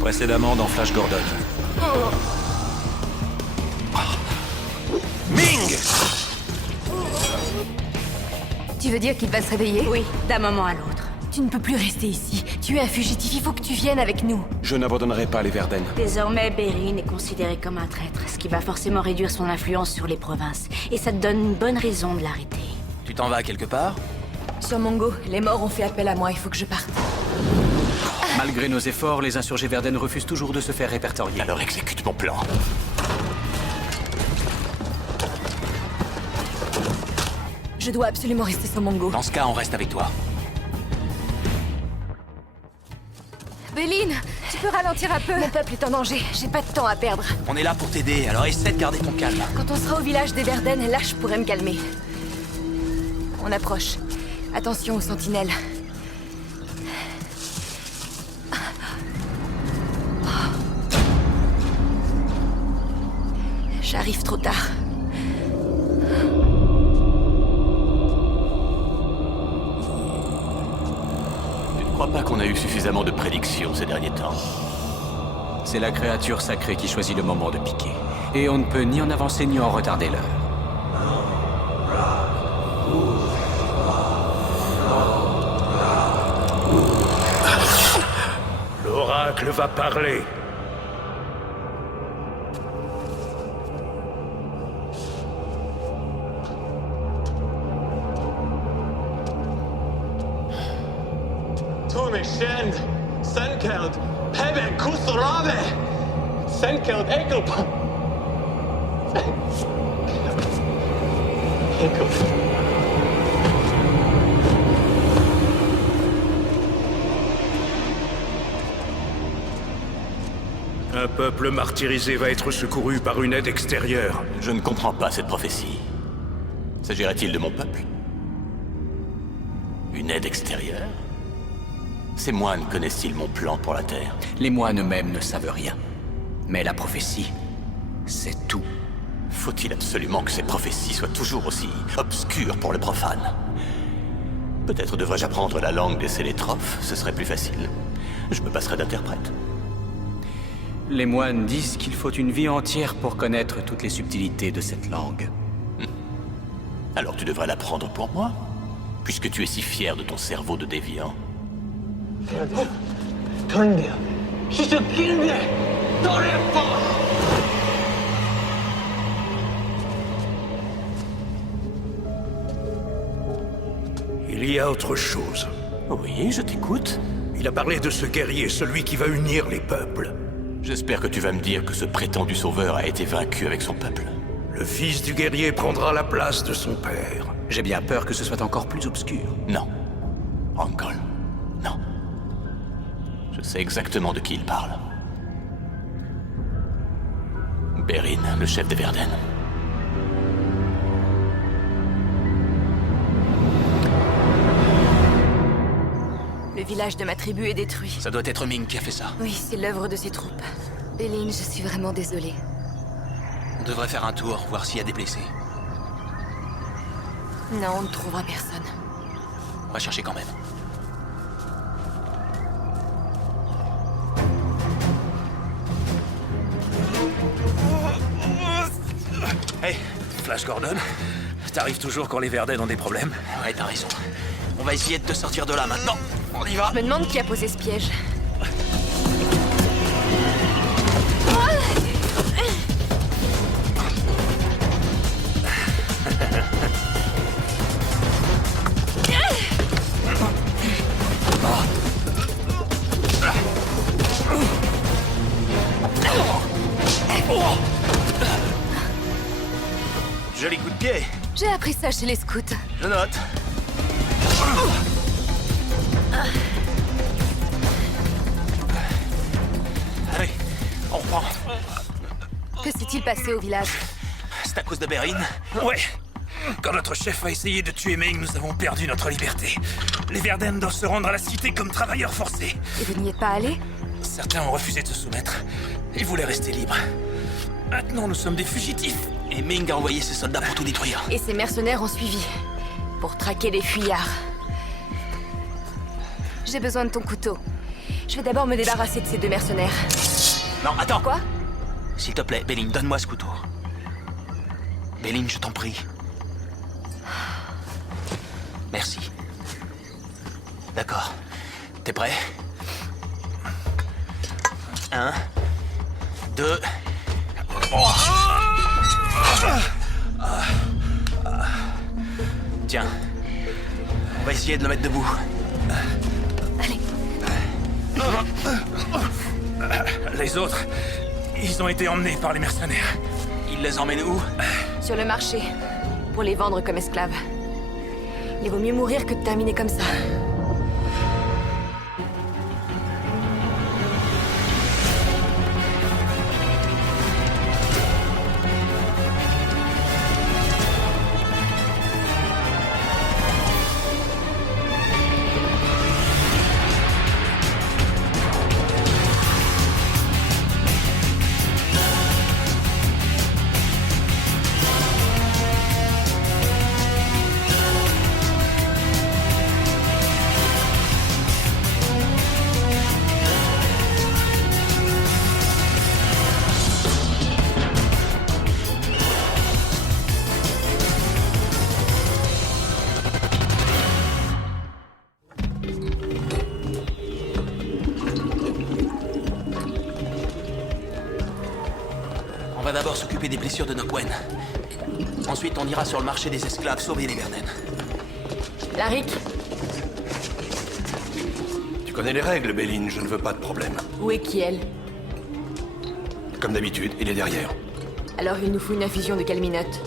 Précédemment dans Flash Gordon. Ming! Tu veux dire qu'il va se réveiller? Oui, d'un moment à l'autre. Tu ne peux plus rester ici. Tu es un fugitif, il faut que tu viennes avec nous. Je n'abandonnerai pas les Verden. Désormais, Berin est considéré comme un traître, ce qui va forcément réduire son influence sur les provinces. Et ça te donne une bonne raison de l'arrêter. Tu t'en vas quelque part? Sur Mongo, les morts ont fait appel à moi, il faut que je parte. Malgré nos efforts, les insurgés Verden refusent toujours de se faire répertorier. Alors exécute mon plan. Je dois absolument rester sur Mongo. Dans ce cas, on reste avec toi. Béline, tu peux ralentir un peu? Mon peuple est en danger, j'ai pas de temps à perdre. On est là pour t'aider, alors essaie de garder ton calme. Quand on sera au village des Verden, là je pourrai me calmer. On approche. Attention aux sentinelles. J'arrive trop tard. Je ne crois pas qu'on a eu suffisamment de prédictions ces derniers temps. C'est la créature sacrée qui choisit le moment de piquer. Et on ne peut ni en avancer ni en retarder l'heure. L'oracle va parler. Shend, Senkeld, Pebe, Kusrabe, Senkeld, Ekelpa. Un peuple martyrisé va être secouru par une aide extérieure. Je ne comprends pas cette prophétie. S'agirait-il de mon peuple? Une aide extérieure? Ces moines connaissent-ils mon plan pour la Terre? Les moines eux-mêmes ne savent rien. Mais la prophétie, c'est tout. Faut-il absolument que ces prophéties soient toujours aussi obscures pour le profane? Peut-être devrais-je apprendre la langue des Célétrophes, ce serait plus facile. Je me passerai d'interprète. Les moines disent qu'il faut une vie entière pour connaître toutes les subtilités de cette langue. Alors tu devrais l'apprendre pour moi, puisque tu es si fier de ton cerveau de déviant. Il y a autre chose. Oui, je t'écoute. Il a parlé de ce guerrier, celui qui va unir les peuples. J'espère que tu vas me dire que ce prétendu sauveur a été vaincu avec son peuple. Le fils du guerrier prendra la place de son père. J'ai bien peur que ce soit encore plus obscur. Non. Angol. Non. Je sais exactement de qui il parle. Berin, le chef des Verden. Le village de ma tribu est détruit. Ça doit être Ming qui a fait ça. Oui, c'est l'œuvre de ses troupes. Béline, je suis vraiment désolée. On devrait faire un tour, voir s'il y a des blessés. Non, on ne trouvera personne. On va chercher quand même. Hey, Flash Gordon, t'arrives toujours quand les Verden ont des problèmes? Ouais, t'as raison. On va essayer de te sortir de là maintenant. On y va. Je me demande qui a posé ce piège. Joli coup de pied. J'ai appris ça chez les scouts. Je note. Allez, on reprend. Que s'est-il passé au village? C'est à cause de Berin? Ouais. Quand notre chef a essayé de tuer Ming, nous avons perdu notre liberté. Les Verden doivent se rendre à la cité comme travailleurs forcés. Et vous n'y êtes pas allé? Certains ont refusé de se soumettre. Ils voulaient rester libres. Maintenant, nous sommes des fugitifs. Et Ming a envoyé ses soldats pour tout détruire. Et ces mercenaires ont suivi. Pour traquer les fuyards. J'ai besoin de ton couteau. Je vais d'abord me débarrasser de ces 2 mercenaires. Non, attends. Quoi? S'il te plaît, Belline, donne-moi ce couteau. Belline, je t'en prie. Merci. D'accord. T'es prêt? 1, 2... Tiens. On va essayer de le mettre debout. Allez. Les autres, ils ont été emmenés par les mercenaires. Ils les emmènent où? Sur le marché. Pour les vendre comme esclaves. Il vaut mieux mourir que de terminer comme ça. On va d'abord s'occuper des blessures de Nokwen. Ensuite, on ira sur le marché des esclaves sauver les Verden. Larik, Tu connais les règles, Belline, je ne veux pas de problème. où est Kiel? Comme d'habitude, il est derrière. Alors il nous faut une infusion de calminote.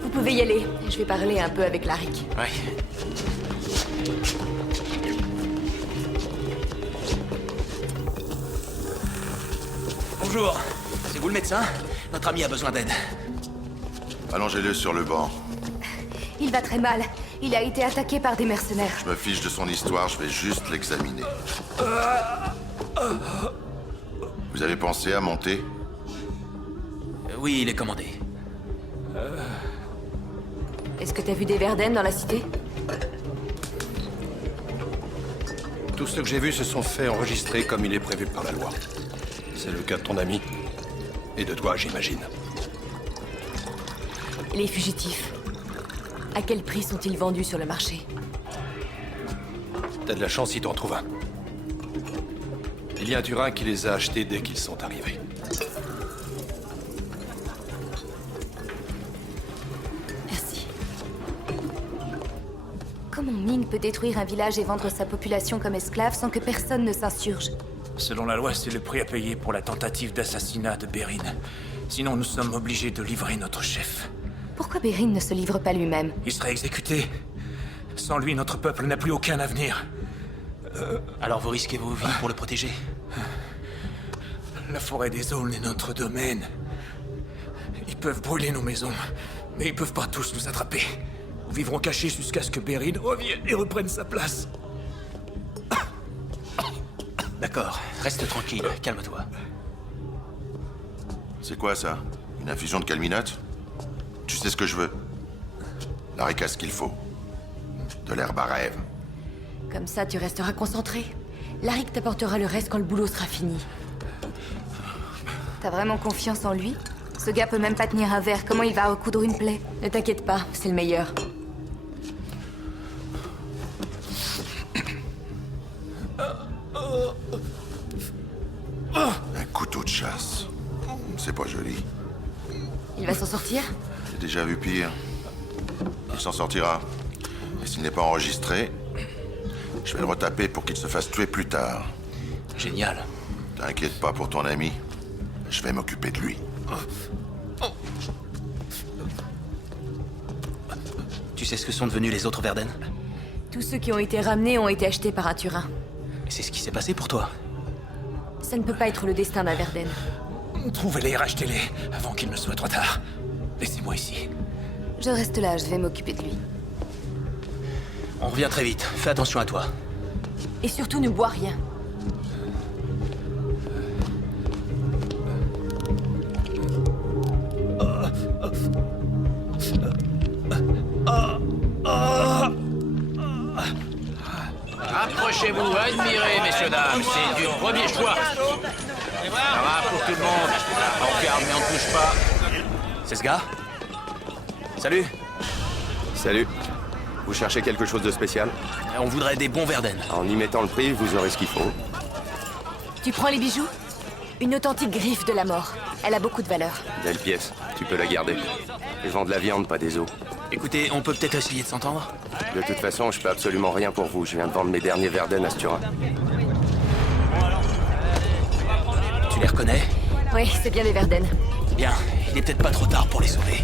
Vous pouvez y aller. Je vais parler un peu avec Larik. Ouais. Bonjour. C'est vous le médecin? Notre ami a besoin d'aide. Allongez-le sur le banc. Il va très mal. Il a été attaqué par des mercenaires. Je me fiche de son histoire, je vais juste l'examiner. Vous avez pensé à monter? Oui, il est commandé. Est-ce que t'as vu des Verden dans la cité? Tous ceux que j'ai vus se sont fait enregistrer comme il est prévu par la loi. C'est le cas de ton ami. Et de toi, j'imagine. Les fugitifs. À quel prix sont-ils vendus sur le marché? T'as de la chance si t'en trouves un. Il y a un Turin qui les a achetés dès qu'ils sont arrivés. Merci. Comment Ming peut détruire un village et vendre sa population comme esclave sans que personne ne s'insurge? Selon la loi, c'est le prix à payer pour la tentative d'assassinat de Berin. Sinon, nous sommes obligés de livrer notre chef. Pourquoi Berin ne se livre pas lui-même? Il serait exécuté. Sans lui, notre peuple n'a plus aucun avenir. Alors vous risquez vos vies pour le protéger? La forêt des Aulnes est notre domaine. Ils peuvent brûler nos maisons, mais ils peuvent pas tous nous attraper. Nous vivrons cachés jusqu'à ce que Berin revienne et reprenne sa place. D'accord, reste tranquille, calme-toi. C'est quoi ça? Une infusion de calminote? Tu sais ce que je veux? Larik a ce qu'il faut. De l'herbe à rêve. Comme ça, tu resteras concentré. Larik t'apportera le reste quand le boulot sera fini. T'as vraiment confiance en lui? Ce gars peut même pas tenir un verre, comment il va recoudre une plaie? Ne t'inquiète pas, c'est le meilleur. Un couteau de chasse. C'est pas joli. Il va s'en sortir? J'ai déjà vu pire. Il s'en sortira. Et s'il n'est pas enregistré, je vais le retaper pour qu'il se fasse tuer plus tard. Génial. T'inquiète pas pour ton ami. Je vais m'occuper de lui. Tu sais ce que sont devenus les autres Verden? Tous ceux qui ont été ramenés ont été achetés par un Turin. C'est ce qui s'est passé pour toi. Ça ne peut pas être le destin d'un Verden. Trouvez-les et rachetez-les avant qu'il ne soit trop tard. Laissez-moi ici. Je reste là, je vais m'occuper de lui. On revient très vite. Fais attention à toi. Et surtout, ne bois rien. Accrochez-vous, admirez, messieurs, dames, c'est du premier choix. Ça va pour tout le monde. On regarde, mais on ne touche pas. C'est ce gars? Salut. Salut. Vous cherchez quelque chose de spécial? On voudrait des bons Verden. En y mettant le prix, vous aurez ce qu'il faut. Tu prends les bijoux? Une authentique griffe de la mort. Elle a beaucoup de valeur. Belle pièce, tu peux la garder. Je vends de la viande, pas des os. Écoutez, on peut peut-être essayer de s'entendre? De toute façon, je peux absolument rien pour vous. Je viens de vendre mes derniers Verden à Sturin. Tu les reconnais? Oui, c'est bien les Verden. Bien, il est peut-être pas trop tard pour les sauver.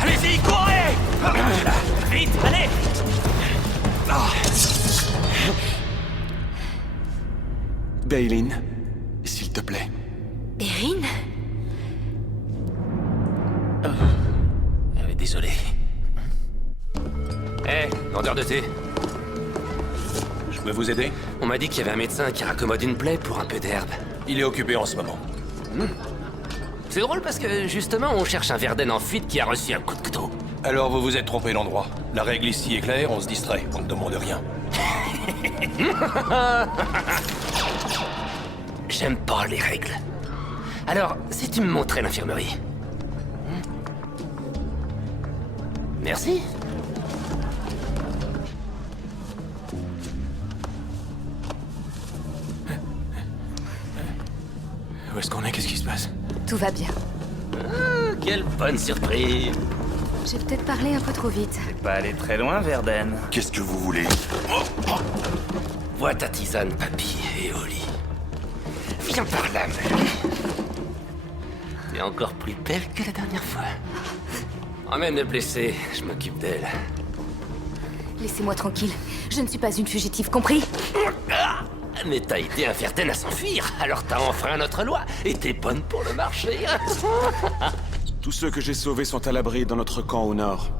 Allez-y, courez! Vite, allez! Baylin, s'il te plaît. Erin? Désolé. Hé, vendeur de thé. Je peux vous aider? On m'a dit qu'il y avait un médecin qui raccommode une plaie pour un peu d'herbe. Il est occupé en ce moment. C'est drôle parce que, justement, on cherche un Verden en fuite qui a reçu un coup de couteau. Alors vous vous êtes trompé d'endroit. La règle ici est claire, on se distrait, on ne demande rien. J'aime pas les règles. Alors, si tu me montrais l'infirmerie. Merci. Où est-ce qu'on est? Qu'est-ce qui se passe? Tout va bien. Quelle bonne surprise. J'ai peut-être parlé un peu trop vite. Pas aller très loin, Verden. Qu'est-ce que vous voulez? Vois ta tisane, papy, et au lit. Viens par là, Mary. T'es encore plus belle que la dernière fois. Emmène le blessé, je m'occupe d'elle. Laissez-moi tranquille. Je ne suis pas une fugitive, compris? Mais t'as aidé un Verden à s'enfuir, alors t'as enfreint notre loi, et t'es bonne pour le marché. Tous ceux que j'ai sauvés sont à l'abri dans notre camp au nord.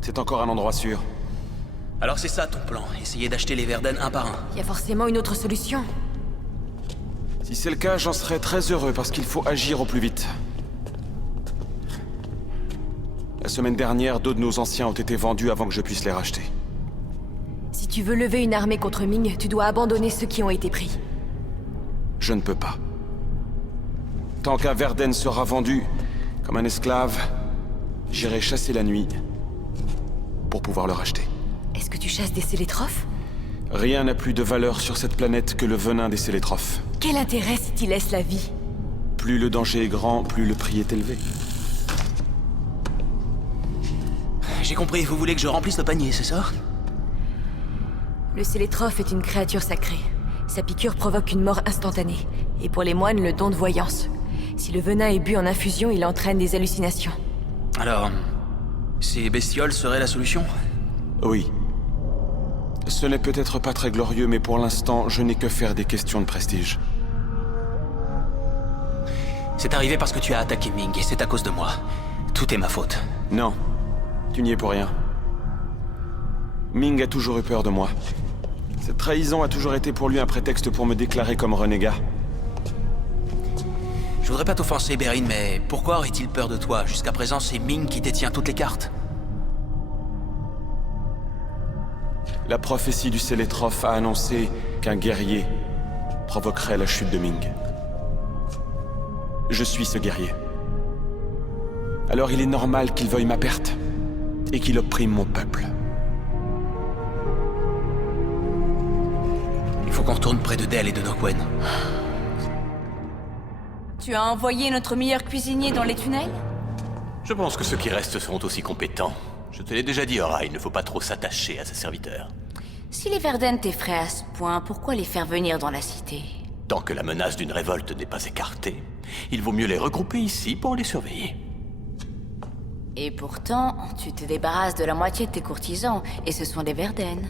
C'est encore un endroit sûr. Alors c'est ça ton plan, essayer d'acheter les Verden un par un. Il y a forcément une autre solution. Si c'est le cas, j'en serais très heureux parce qu'il faut agir au plus vite. La semaine dernière, 2 de nos anciens ont été vendus avant que je puisse les racheter. Si tu veux lever une armée contre Ming, tu dois abandonner ceux qui ont été pris. Je ne peux pas. Tant qu'un Verden sera vendu comme un esclave, j'irai chasser la nuit pour pouvoir le racheter. Est-ce que tu chasses des Célétrophes? Rien n'a plus de valeur sur cette planète que le venin des Célétrophes. Quel intérêt si tu laisses la vie? Plus le danger est grand, plus le prix est élevé. J'ai compris, vous voulez que je remplisse le panier, c'est ça? Le Célétrophe est une créature sacrée. Sa piqûre provoque une mort instantanée. Et pour les moines, le don de voyance. Si le venin est bu en infusion, il entraîne des hallucinations. Alors, ces bestioles seraient la solution? Oui. Ce n'est peut-être pas très glorieux, mais pour l'instant, je n'ai que faire des questions de prestige. C'est arrivé parce que tu as attaqué Ming, et c'est à cause de moi. Tout est ma faute. Non. Tu n'y es pour rien. Ming a toujours eu peur de moi. Cette trahison a toujours été pour lui un prétexte pour me déclarer comme renégat. Je voudrais pas t'offenser, Berin, mais pourquoi aurait-il peur de toi? Jusqu'à présent, c'est Ming qui détient toutes les cartes. La prophétie du Célétrophe a annoncé qu'un guerrier provoquerait la chute de Ming. Je suis ce guerrier. Alors il est normal qu'il veuille ma perte et qu'il opprime mon peuple. Il faut qu'on retourne près de Del et de Nokwen. Tu as envoyé notre meilleur cuisinier dans les tunnels? Je pense que ceux qui restent seront aussi compétents. Je te l'ai déjà dit, Ora, il ne faut pas trop s'attacher à ses serviteurs. Si les Verden t'effraient à ce point, pourquoi les faire venir dans la cité? Tant que la menace d'une révolte n'est pas écartée, il vaut mieux les regrouper ici pour les surveiller. Et pourtant, tu te débarrasses de la moitié de tes courtisans, et ce sont des Verden.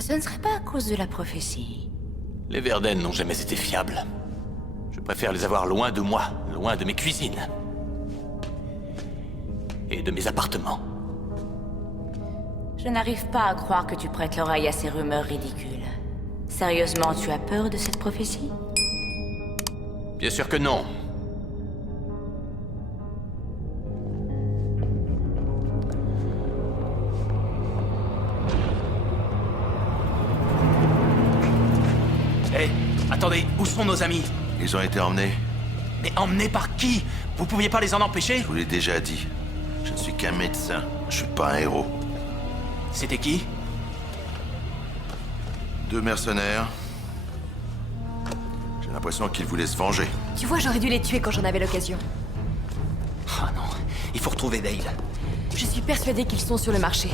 Ce ne serait pas à cause de la prophétie. Les Verden n'ont jamais été fiables. Je préfère les avoir loin de moi, loin de mes cuisines. Et de mes appartements. Je n'arrive pas à croire que tu prêtes l'oreille à ces rumeurs ridicules. Sérieusement, tu as peur de cette prophétie? Bien sûr que non. Hé, attendez, où sont nos amis? Ils ont été emmenés. Mais emmenés par qui? Vous pouviez pas les en empêcher? Je vous l'ai déjà dit. Je ne suis qu'un médecin. Je suis pas un héros. C'était qui? 2 mercenaires. J'ai l'impression qu'ils voulaient se venger. Tu vois, j'aurais dû les tuer quand j'en avais l'occasion. Ah non, il faut retrouver Dale. Je suis persuadée qu'ils sont sur le marché.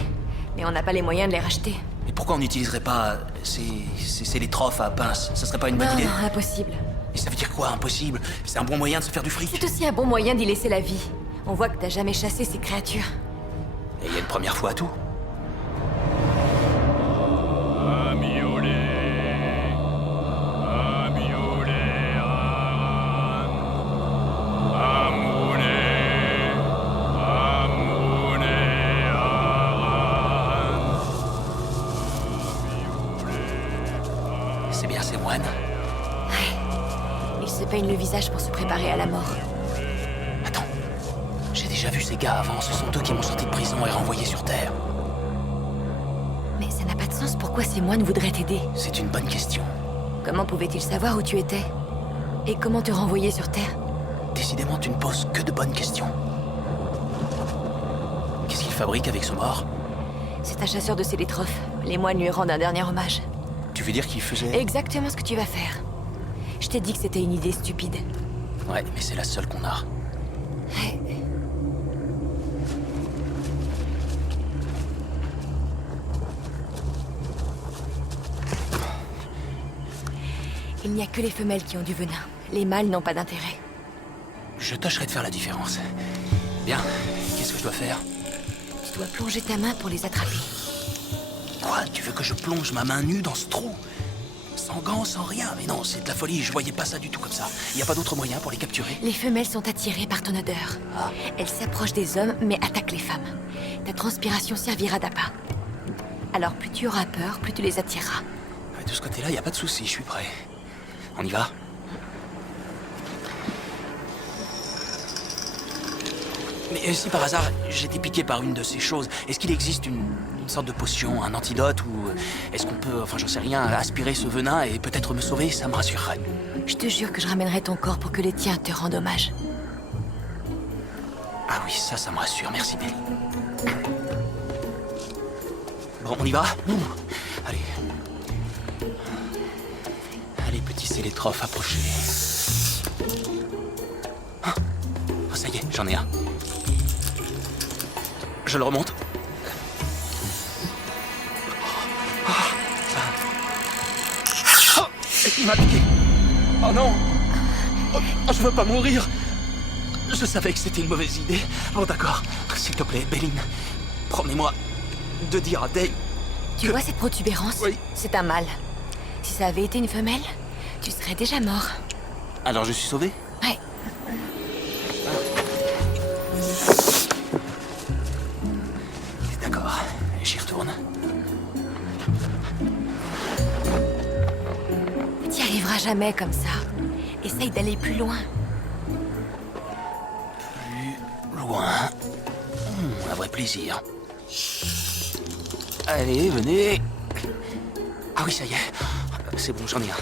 Mais on n'a pas les moyens de les racheter. Mais pourquoi on n'utiliserait pas ces trophes à pince? Ça serait pas une bonne idée? Non, impossible. Et ça veut dire quoi, impossible? C'est un bon moyen de se faire du fric. C'est aussi un bon moyen d'y laisser la vie. On voit que t'as jamais chassé ces créatures. Et il y a une première fois à tout. C'est bien ces moines. Ils se peignent le visage pour se préparer à la mort. Attends, j'ai déjà vu ces gars avant. Ce sont eux qui m'ont sorti de prison et renvoyé sur Terre. Mais ça n'a pas de sens. Pourquoi ces moines voudraient t'aider? C'est une bonne question. Comment pouvaient-ils savoir où tu étais? Et comment te renvoyer sur Terre? Décidément, tu ne poses que de bonnes questions. Qu'est-ce qu'ils fabriquent avec ce mort? C'est un chasseur de célétrophes. Les moines lui rendent un dernier hommage. Tu veux dire qu'il faisait... Exactement ce que tu vas faire. Je t'ai dit que c'était une idée stupide. Ouais, mais c'est la seule qu'on a. Ouais. Il n'y a que les femelles qui ont du venin. Les mâles n'ont pas d'intérêt. Je tâcherai de faire la différence. Bien, qu'est-ce que je dois faire? Tu dois plonger ta main pour les attraper. Quoi? Tu veux que je plonge ma main nue dans ce trou? Sans gants, sans rien? Mais non, c'est de la folie, je voyais pas ça du tout comme ça. Il n'y a pas d'autre moyen pour les capturer? Les femelles sont attirées par ton odeur. Elles s'approchent des hommes, mais attaquent les femmes. Ta transpiration servira d'appât. Alors plus tu auras peur, plus tu les attireras. De ce côté-là, il n'y a pas de souci, je suis prêt. On y va? Mais si par hasard j'étais piqué par une de ces choses, est-ce qu'il existe une sorte de potion, un antidote, ou est-ce qu'on peut, enfin j'en sais rien, aspirer ce venin et peut-être me sauver? Ça me rassurerait. Je te jure que je ramènerai ton corps pour que les tiens te rendent hommage. Ah oui, ça me rassure, merci Billy. Bon, on y va? Allez. Allez, petit célétrophe, approchez. Oh, ça y est, j'en ai un. Je le remonte. Oh, il m'a piqué. Oh non. Oh, je veux pas mourir. Je savais que c'était une mauvaise idée. Bon, d'accord. S'il te plaît, Béline, promets-moi de dire à Dale. Tu vois cette protubérance? Oui. C'est un mâle. Si ça avait été une femelle, tu serais déjà mort. Alors je suis sauvé? Ouais. D'accord, j'y retourne. T'y arriveras jamais comme ça. Essaye d'aller plus loin. Plus loin. Un vrai plaisir. Allez, venez. Ah oui, ça y est. C'est bon, j'en ai un.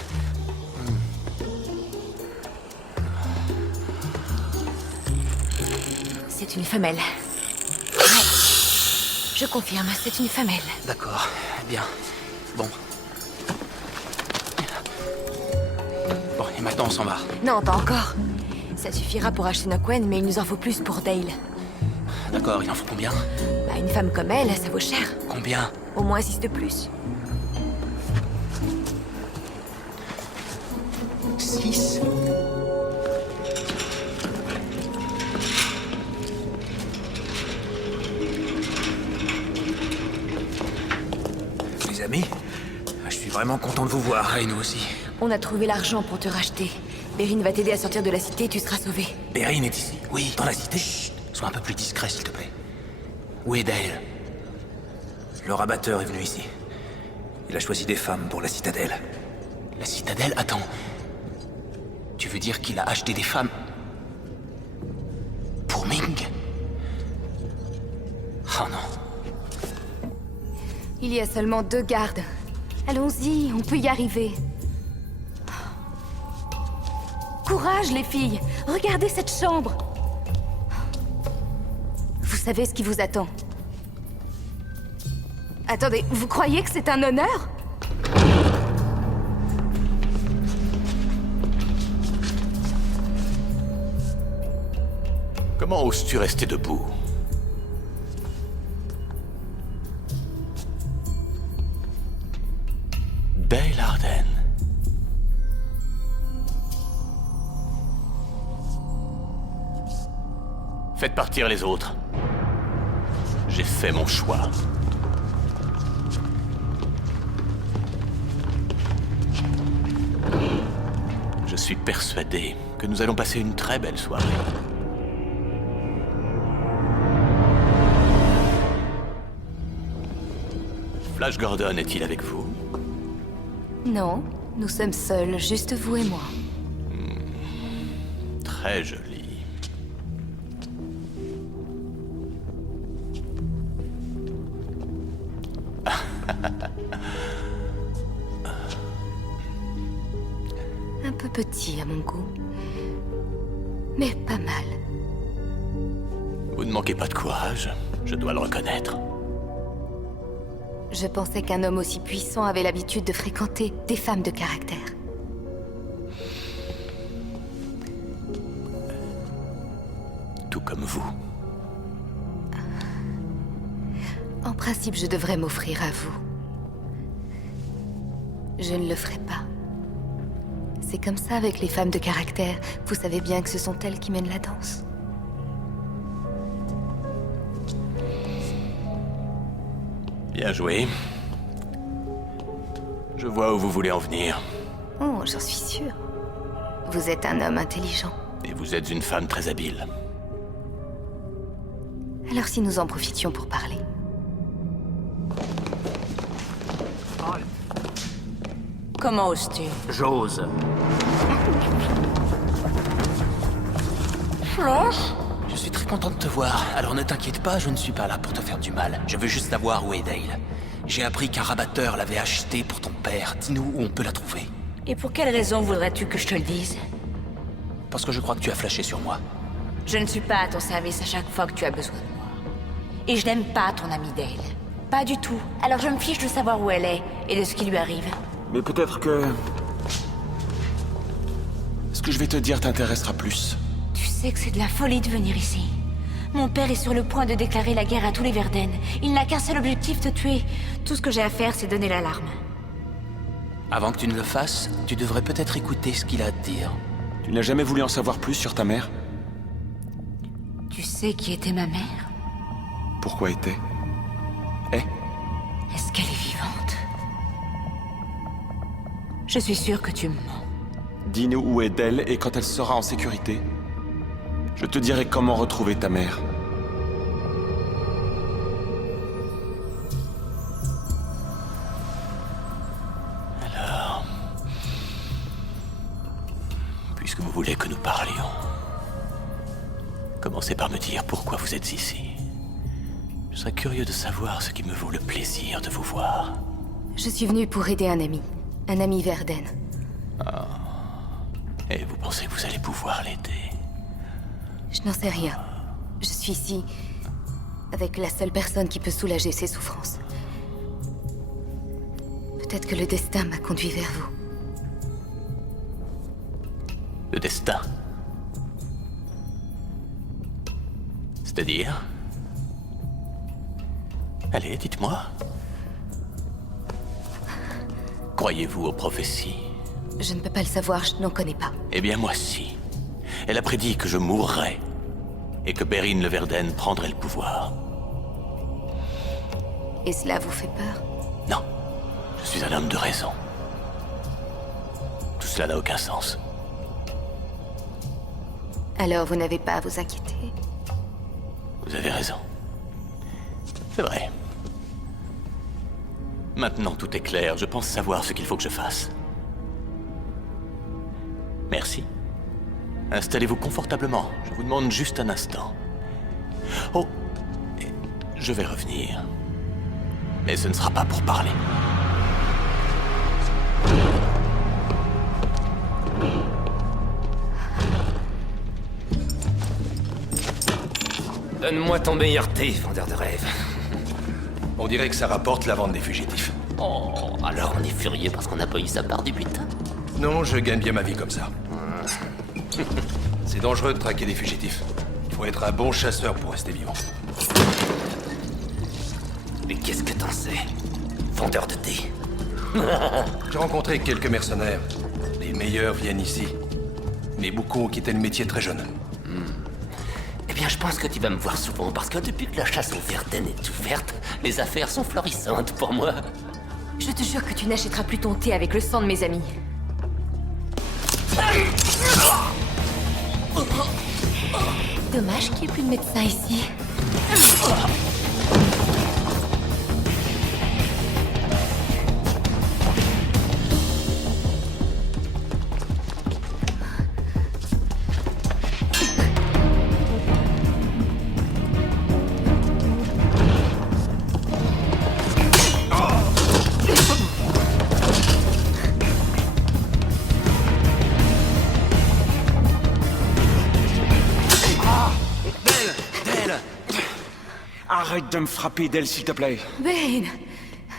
C'est une femelle. Ouais. Je confirme, c'est une femelle. D'accord, bien. Bon. Bon, et maintenant on s'en va. Non, pas encore. Ça suffira pour acheter Nokwen, mais il nous en faut plus pour Dale. D'accord, il en faut combien? Bah, une femme comme elle, ça vaut cher. Combien? Au moins 6 de plus. 6? Les amis, je suis vraiment content de vous voir. Et nous aussi. On a trouvé l'argent pour te racheter. Bérine va t'aider à sortir de la cité et tu seras sauvé. Bérine est ici? Oui. Dans la cité? Chut. Sois un peu plus discret, s'il te plaît. Où est Dale? Le rabatteur est venu ici. Il a choisi des femmes pour la citadelle. La citadelle, attends. Tu veux dire qu'il a acheté des femmes pour Ming? Oh non. Il y a seulement 2 gardes. Allons-y, on peut y arriver. Courage, les filles! Regardez cette chambre! Vous savez ce qui vous attend. Attendez, vous croyez que c'est un honneur? Comment oses-tu rester debout? Bail Arden. Faites partir les autres. J'ai fait mon choix. Je suis persuadé que nous allons passer une très belle soirée. Flash Gordon est-il avec vous? Non, nous sommes seuls, juste vous et moi. Très joli. Un peu petit à mon goût. Mais pas mal. Vous ne manquez pas de courage, je dois le reconnaître. Je pensais qu'un homme aussi puissant avait l'habitude de fréquenter des femmes de caractère. Tout comme vous. En principe, je devrais m'offrir à vous. Je ne le ferai pas. C'est comme ça avec les femmes de caractère. Vous savez bien que ce sont elles qui mènent la danse. Bien joué. Je vois où vous voulez en venir. Oh, j'en suis sûre. Vous êtes un homme intelligent. Et vous êtes une femme très habile. Alors si nous en profitions pour parler. Comment oses-tu? J'ose. Flash? Je suis très content de te voir, alors ne t'inquiète pas, je ne suis pas là pour te faire du mal. Je veux juste savoir où est Dale. J'ai appris qu'un rabatteur l'avait acheté pour ton père. Dis-nous où on peut la trouver. Et pour quelle raison voudrais-tu que je te le dise? Parce que je crois que tu as flashé sur moi. Je ne suis pas à ton service à chaque fois que tu as besoin de moi. Et je n'aime pas ton amie Dale. Pas du tout. Alors je me fiche de savoir où elle est et de ce qui lui arrive. Mais peut-être que... ce que je vais te dire t'intéressera plus. Tu sais que c'est de la folie de venir ici. Mon père est sur le point de déclarer la guerre à tous les Verden. Il n'a qu'un seul objectif, te tuer. Tout ce que j'ai à faire, c'est donner l'alarme. Avant que tu ne le fasses, tu devrais peut-être écouter ce qu'il a à te dire. Tu n'as jamais voulu en savoir plus sur ta mère? Tu sais qui était ma mère? Pourquoi était? Est-ce qu'elle est vivante? Je suis sûre que tu me mens. Dis-nous où est Dale et quand elle sera en sécurité, je te dirai comment retrouver ta mère. Alors... puisque vous voulez que nous parlions, commencez par me dire pourquoi vous êtes ici. Je serais curieux de savoir ce qui me vaut le plaisir de vous voir. Je suis venu pour aider un ami Verden. Ah. Et vous pensez que vous allez pouvoir l'aider? Je n'en sais rien. Je suis ici avec la seule personne qui peut soulager ses souffrances. Peut-être que le destin m'a conduit vers vous. Le destin? C'est-à-dire? Allez, dites-moi. Croyez-vous aux prophéties? Je ne peux pas le savoir, je n'en connais pas. Eh bien, moi si. Elle a prédit que je mourrais et que Bérine le Verden prendrait le pouvoir. Et cela vous fait peur? Non. Je suis un homme de raison. Tout cela n'a aucun sens. Alors vous n'avez pas à vous inquiéter. Vous avez raison. C'est vrai. Maintenant tout est clair, je pense savoir ce qu'il faut que je fasse. Merci. Installez-vous confortablement. Je vous demande juste un instant. Oh, je vais revenir. Mais ce ne sera pas pour parler. Donne-moi ton meilleur thé, vendeur de rêves. On dirait que ça rapporte la vente des fugitifs. Oh, alors on est furieux parce qu'on n'a pas eu sa part du butin. Non, je gagne bien ma vie comme ça. C'est dangereux de traquer des fugitifs. Il faut être un bon chasseur pour rester vivant. Mais qu'est-ce que t'en sais, vendeur de thé? J'ai rencontré quelques mercenaires. Les meilleurs viennent ici. Mais beaucoup ont quitté le métier très jeune. Eh bien, je pense que tu vas me voir souvent, parce que depuis que la chasse au Verden est ouverte, les affaires sont florissantes pour moi. Je te jure que tu n'achèteras plus ton thé avec le sang de mes amis. Dommage qu'il n'y ait plus de médecin ici. Arrête de me frapper d'elle, s'il te plaît. Berin,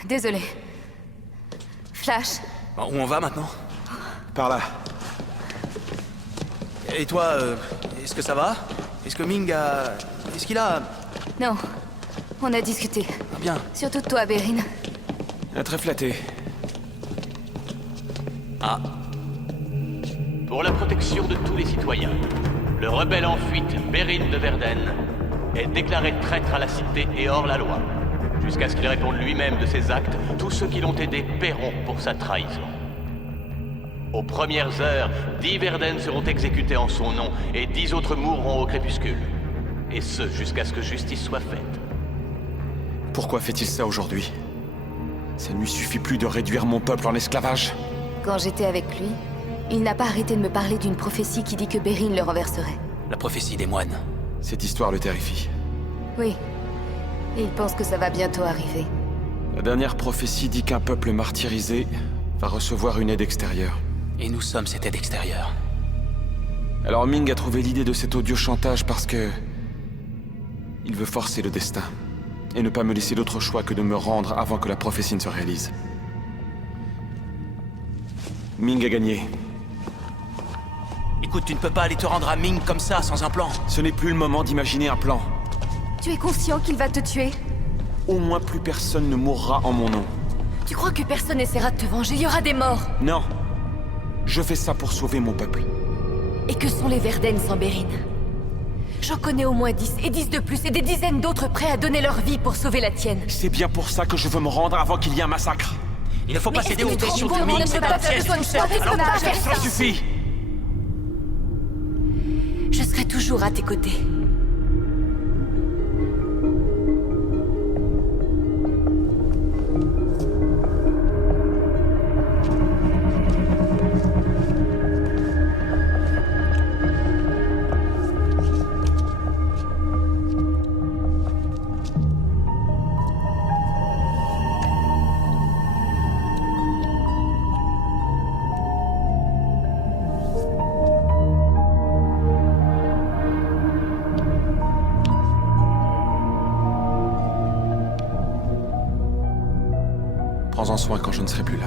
désolé. Flash. Bon, où on va maintenant? Par là. Et toi, est-ce que ça va? Est-ce que Ming a... Est-ce qu'il a... Non, on a discuté. Ah, bien. Surtout de toi, Berin. Très flatté. Ah. Pour la protection de tous les citoyens, le rebelle en fuite, Berin de Verden, est déclaré traître à la cité et hors la loi. Jusqu'à ce qu'il réponde lui-même de ses actes, tous ceux qui l'ont aidé paieront pour sa trahison. Aux premières heures, 10 Verden seront exécutés en son nom et 10 autres mourront au crépuscule. Et ce, jusqu'à ce que justice soit faite. Pourquoi fait-il ça aujourd'hui? Ça ne lui suffit plus de réduire mon peuple en esclavage? Quand j'étais avec lui, il n'a pas arrêté de me parler d'une prophétie qui dit que Berin le renverserait. La prophétie des moines. Cette histoire le terrifie. Oui. Et il pense que ça va bientôt arriver. La dernière prophétie dit qu'un peuple martyrisé va recevoir une aide extérieure. Et nous sommes cette aide extérieure. Alors Ming a trouvé l'idée de cet audio chantage parce que... il veut forcer le destin. Et ne pas me laisser d'autre choix que de me rendre avant que la prophétie ne se réalise. Ming a gagné. Écoute, tu ne peux pas aller te rendre à Ming comme ça, sans un plan. Ce n'est plus le moment d'imaginer un plan. Tu es conscient qu'il va te tuer? Au moins plus personne ne mourra en mon nom. Tu crois que personne essaiera de te venger? Il y aura des morts. Non. Je fais ça pour sauver mon peuple. Et que sont les Verden sans Berin? J'en connais au moins 10, et 10 de plus, et des dizaines d'autres prêts à donner leur vie pour sauver la tienne. C'est bien pour ça que je veux me rendre avant qu'il y ait un massacre. Il ne faut pas céder aux pressions de Ming, Ming, c'est un piège tout seul. Ça suffit. Je serai toujours à tes côtés. Prends-en soin quand je ne serai plus là.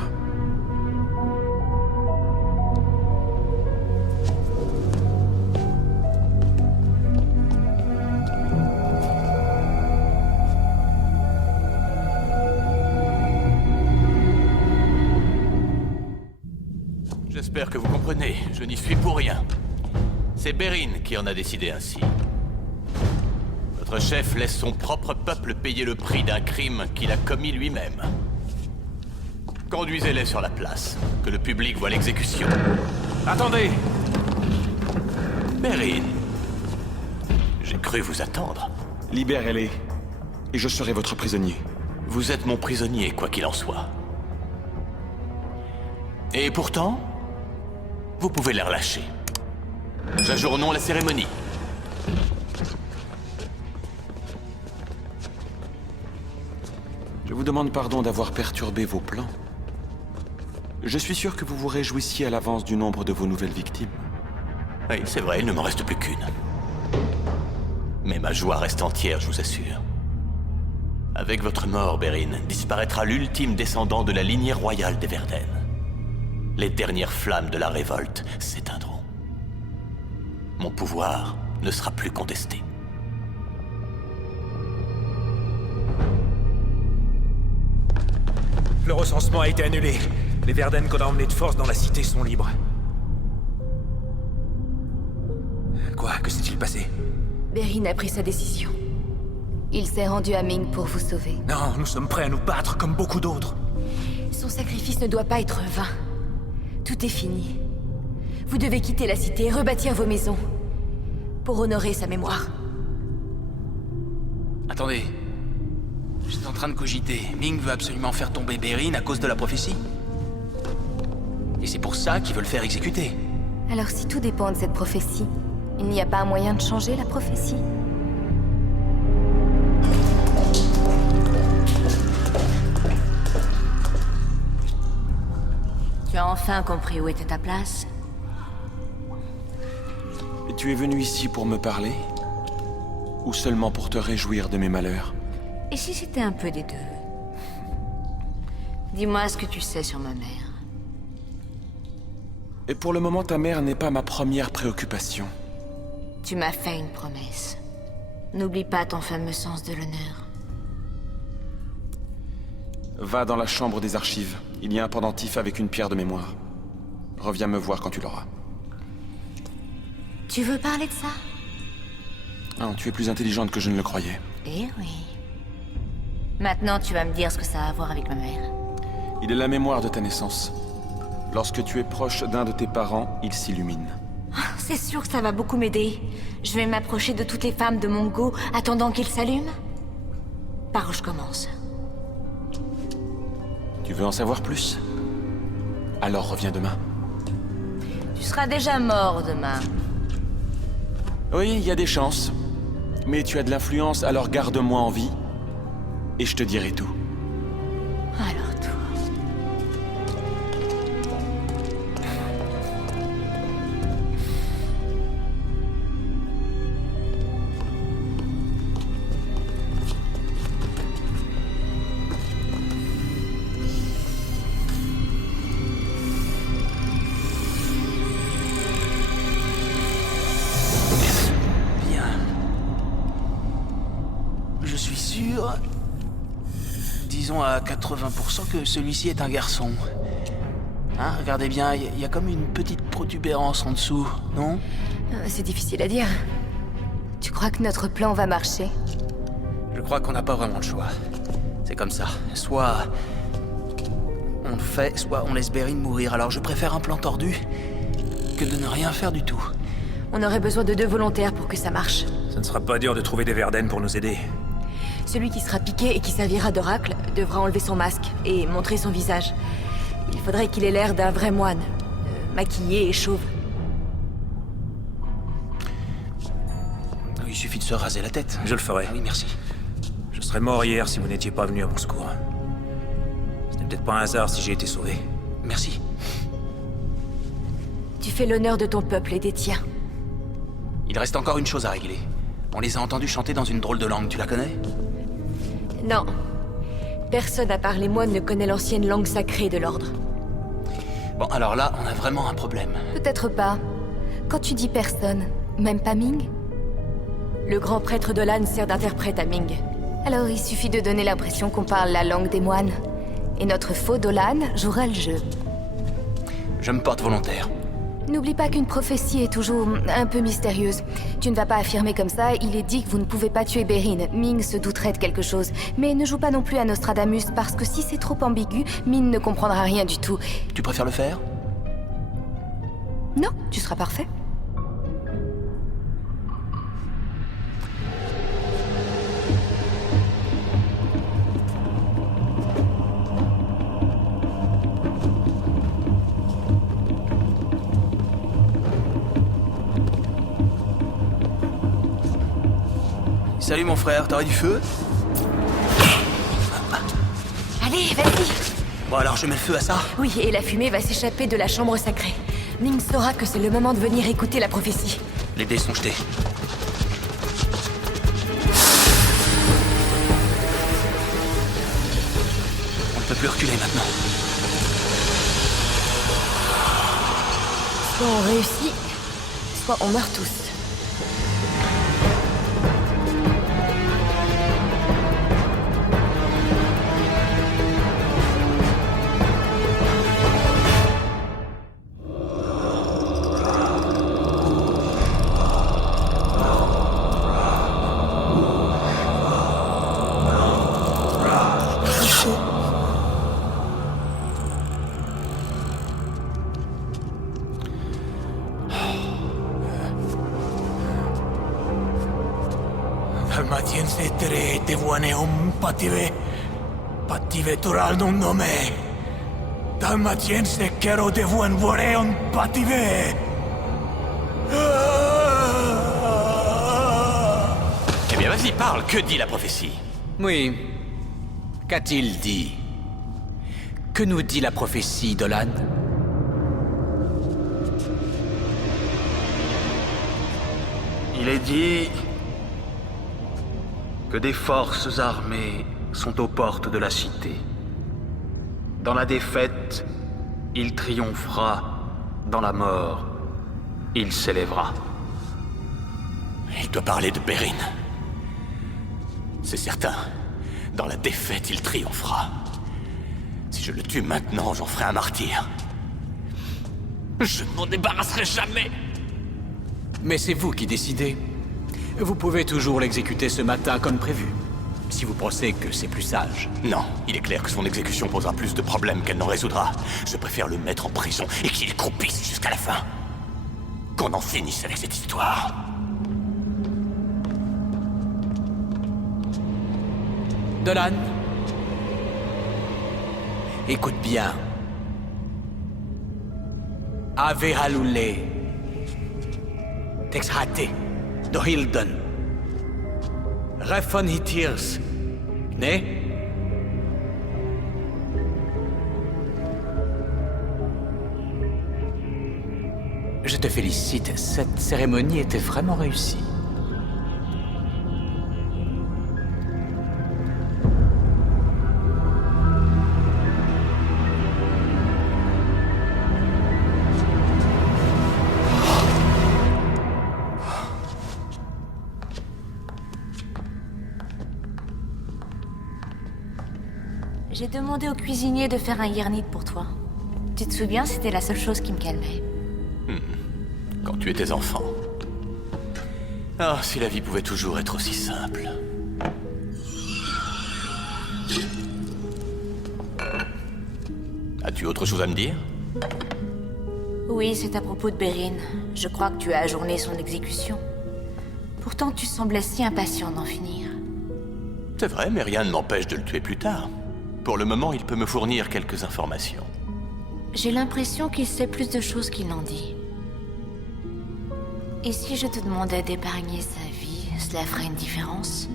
J'espère que vous comprenez, je n'y suis pour rien. C'est Berin qui en a décidé ainsi. Votre chef laisse son propre peuple payer le prix d'un crime qu'il a commis lui-même. Conduisez-les sur la place, que le public voit l'exécution. Attendez! Berin, j'ai cru vous attendre. Libérez-les, et je serai votre prisonnier. Vous êtes mon prisonnier, quoi qu'il en soit. Et pourtant, vous pouvez les relâcher. J'ajournons la cérémonie. Je vous demande pardon d'avoir perturbé vos plans. Je suis sûr que vous vous réjouissiez à l'avance du nombre de vos nouvelles victimes. Oui, c'est vrai, il ne m'en reste plus qu'une. Mais ma joie reste entière, je vous assure. Avec votre mort, Bérine, disparaîtra l'ultime descendant de la lignée royale des Verden. Les dernières flammes de la révolte s'éteindront. Mon pouvoir ne sera plus contesté. Le recensement a été annulé. Les Verden qu'on a emmenés de force dans la cité sont libres. Quoi? Que s'est-il passé? Bérine a pris sa décision. Il s'est rendu à Ming pour vous sauver. Non, nous sommes prêts à nous battre comme beaucoup d'autres. Son sacrifice ne doit pas être vain. Tout est fini. Vous devez quitter la cité et rebâtir vos maisons. Pour honorer sa mémoire. Attendez. J'étais en train de cogiter. Ming veut absolument faire tomber Bérine à cause de la prophétie. Et c'est pour ça qu'ils veulent le faire exécuter. Alors si tout dépend de cette prophétie, il n'y a pas un moyen de changer la prophétie? Tu as enfin compris où était ta place? Et tu es venu ici pour me parler? Ou seulement pour te réjouir de mes malheurs? Et si c'était un peu des deux? Dis-moi ce que tu sais sur ma mère. Et pour le moment, ta mère n'est pas ma première préoccupation. Tu m'as fait une promesse. N'oublie pas ton fameux sens de l'honneur. Va dans la chambre des archives. Il y a un pendentif avec une pierre de mémoire. Reviens me voir quand tu l'auras. Tu veux parler de ça? Non, tu es plus intelligente que je ne le croyais. Eh oui. Maintenant, tu vas me dire ce que ça a à voir avec ma mère. Il est la mémoire de ta naissance. Lorsque tu es proche d'un de tes parents, il s'illumine. C'est sûr que ça va beaucoup m'aider. Je vais m'approcher de toutes les femmes de Mongo, attendant qu'il s'allume. Par où je commence? Tu veux en savoir plus? Alors reviens demain. Tu seras déjà mort demain. Oui, il y a des chances. Mais tu as de l'influence, alors garde-moi en vie. Et je te dirai tout. Alors toi... Je suis sûr... Disons à 80% que celui-ci est un garçon. Hein, regardez bien, il y a comme une petite protubérance en dessous, non? C'est difficile à dire. Tu crois que notre plan va marcher? Je crois qu'on n'a pas vraiment le choix. C'est comme ça. Soit... on le fait, soit on laisse Bérine mourir. Alors je préfère un plan tordu que de ne rien faire du tout. On aurait besoin de 2 volontaires pour que ça marche. Ça ne sera pas dur de trouver des Verden pour nous aider. Celui qui sera piqué et qui servira d'oracle devra enlever son masque et montrer son visage. Il faudrait qu'il ait l'air d'un vrai moine, maquillé et chauve. Il suffit de se raser la tête. Je le ferai. Oui, merci. Je serais mort hier si vous n'étiez pas venu à mon secours. C'était peut-être pas un hasard si j'ai été sauvé. Merci. Tu fais l'honneur de ton peuple et des tiens. Il reste encore une chose à régler. On les a entendus chanter dans une drôle de langue, tu la connais? Non. Personne à part les moines ne connaît l'ancienne langue sacrée de l'ordre. Bon, alors là, on a vraiment un problème. Peut-être pas. Quand tu dis personne, même pas Ming? Le grand prêtre Dolan sert d'interprète à Ming. Alors il suffit de donner l'impression qu'on parle la langue des moines. Et notre faux Dolan jouera le jeu. Je me porte volontaire. N'oublie pas qu'une prophétie est toujours un peu mystérieuse. Tu ne vas pas affirmer comme ça, il est dit que vous ne pouvez pas tuer Bérine. Ming se douterait de quelque chose. Mais ne joue pas non plus à Nostradamus, parce que si c'est trop ambigu, Ming ne comprendra rien du tout. Tu préfères le faire? Non, tu seras parfait. Salut mon frère, t'aurais du feu? Allez, vas-y. Bon alors je mets le feu à ça. Oui, et la fumée va s'échapper de la chambre sacrée. Ming saura que c'est le moment de venir écouter la prophétie. Les dés sont jetés. On ne peut plus reculer maintenant. Soit on réussit, soit on meurt tous. Dalmatiense tere tevuaneum pative tural non nome. Dalmatiense kero devuan voreon pative. Eh bien, vas-y, parle. Que dit la prophétie? Oui. Qu'a-t-il dit? Que nous dit la prophétie, Dolan? Il est dit que des forces armées sont aux portes de la cité. Dans la défaite, il triomphera. Dans la mort, il s'élèvera. Il doit parler de Bérine. C'est certain. Dans la défaite, il triomphera. Si je le tue maintenant, j'en ferai un martyr. Je ne m'en débarrasserai jamais. Mais c'est vous qui décidez. Vous pouvez toujours l'exécuter ce matin comme prévu. Si vous pensez que c'est plus sage. Non, il est clair que son exécution posera plus de problèmes qu'elle n'en résoudra. Je préfère le mettre en prison et qu'il croupisse jusqu'à la fin. Qu'on en finisse avec cette histoire. Dolan, écoute bien. Ave halule. Texhate. Dohilden. Refon hitirs. Ne? Je te félicite, cette cérémonie était vraiment réussie. J'ai demandé au cuisinier de faire un yernit pour toi. Tu te souviens, c'était la seule chose qui me calmait. Quand tu étais enfant. Ah, si la vie pouvait toujours être aussi simple. As-tu autre chose à me dire? Oui, c'est à propos de Bérine. Je crois que tu as ajourné son exécution. Pourtant, tu semblais si impatient d'en finir. C'est vrai, mais rien ne m'empêche de le tuer plus tard. Pour le moment, il peut me fournir quelques informations. J'ai l'impression qu'il sait plus de choses qu'il n'en dit. Et si je te demandais d'épargner sa vie, cela ferait une différence?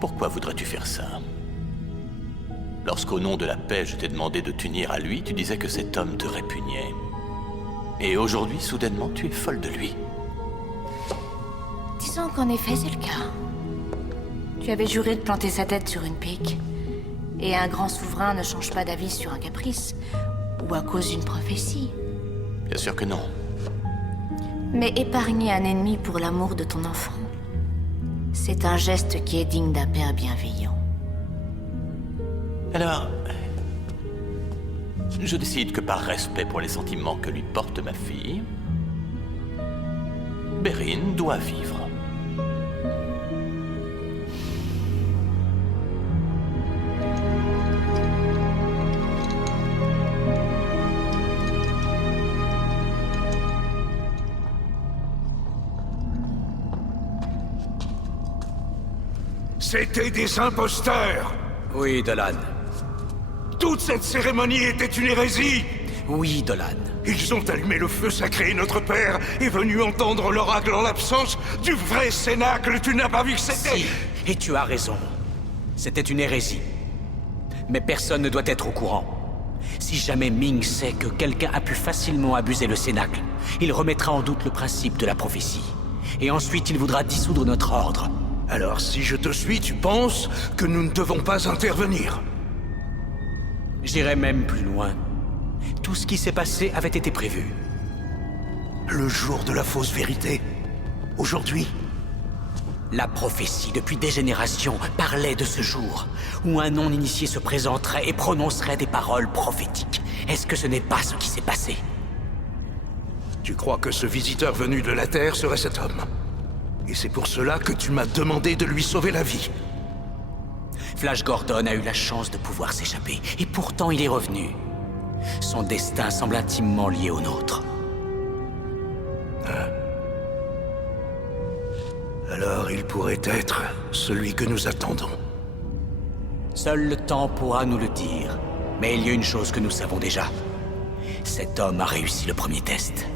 Pourquoi voudrais-tu faire ça? Lorsqu'au nom de la paix, je t'ai demandé de t'unir à lui, tu disais que cet homme te répugnait. Et aujourd'hui, soudainement, tu es folle de lui. Disons qu'en effet, c'est le cas. Tu avais juré de planter sa tête sur une pique. Et un grand souverain ne change pas d'avis sur un caprice, ou à cause d'une prophétie. Bien sûr que non. Mais épargner un ennemi pour l'amour de ton enfant, c'est un geste qui est digne d'un père bienveillant. Alors, je décide que par respect pour les sentiments que lui porte ma fille, Bérine doit vivre. C'étaient des imposteurs! Oui, Dolan. Toute cette cérémonie était une hérésie! Oui, Dolan. Ils ont allumé le feu sacré et notre père est venu entendre l'oracle en l'absence du vrai cénacle. Tu n'as pas vu que c'était... Et tu as raison. C'était une hérésie. Mais personne ne doit être au courant. Si jamais Ming sait que quelqu'un a pu facilement abuser le Cénacle, il remettra en doute le principe de la prophétie. Et ensuite, il voudra dissoudre notre ordre. Alors, si je te suis, tu penses que nous ne devons pas intervenir? J'irai même plus loin. Tout ce qui s'est passé avait été prévu. Le jour de la fausse vérité? Aujourd'hui? La prophétie, depuis des générations, parlait de ce jour, où un non-initié se présenterait et prononcerait des paroles prophétiques. Est-ce que ce n'est pas ce qui s'est passé? Tu crois que ce visiteur venu de la Terre serait cet homme? Et c'est pour cela que tu m'as demandé de lui sauver la vie. Flash Gordon a eu la chance de pouvoir s'échapper, et pourtant il est revenu. Son destin semble intimement lié au nôtre. Alors il pourrait être celui que nous attendons. Seul le temps pourra nous le dire. Mais il y a une chose que nous savons déjà. Cet homme a réussi le premier test.